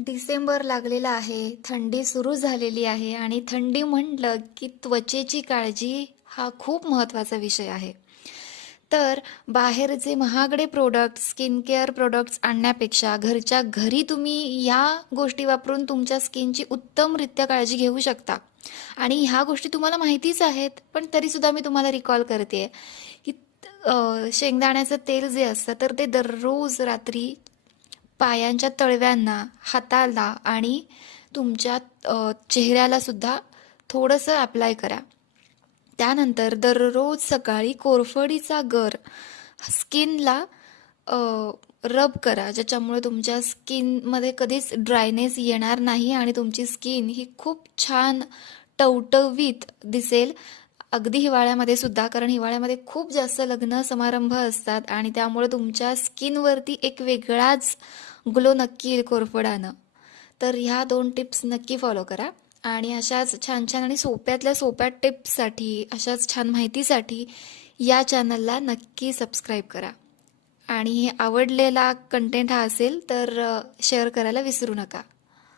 डिसेंबर लागलेला आहे, थंडी सुरू झालेली आहे आणि थंडी म्हटलं की त्वचेची काळजी हा खूप महत्त्वाचा विषय आहे. तर बाहेरचे महागडे प्रोडक्ट्स, स्किन केअर प्रोडक्ट्स आणण्यापेक्षा घरच्या घरी तुम्ही या गोष्टी वापरून तुमच्या स्किनची उत्तमरित्या काळजी घेऊ शकता. आणि ह्या गोष्टी तुम्हाला माहितीच आहेत, पण तरीसुद्धा मी तुम्हाला रिकॉल करते की शेंगदाण्याचं तेल जे असतं तर ते दररोज रात्री पायांच्या तळव्यांना, हाताला आणि तुमच्या चेहऱ्याला सुद्धा थोडंसं अप्लाय करा. त्यानंतर दररोज सकाळी कोरफडीचा गर स्किनला रब करा, ज्याच्यामुळे तुमच्या स्किनमध्ये कधीच ड्रायनेस येणार नाही आणि तुमची स्किन ही खूप छान टवटवीत दिसेल. अगदी हिवाळ्यामध्ये सुद्धा, कारण हिवाळ्यामध्ये खूप जास्त लग्न समारंभ असतात आणि त्यामुळे तुमच्या स्किनवरती एक वेगळाच ग्लो नक्की येईल कोरफडानं. तर ह्या 2 टिप्स नक्की फॉलो करा आणि अशाच छान छान आणि सोप्यातल्या सोप्या टिप्ससाठी, अशाच छान माहितीसाठी या चॅनलला नक्की सबस्क्राईब करा. आणि आवडलेला कंटेंट हा असेल तर शेअर करायला विसरू नका.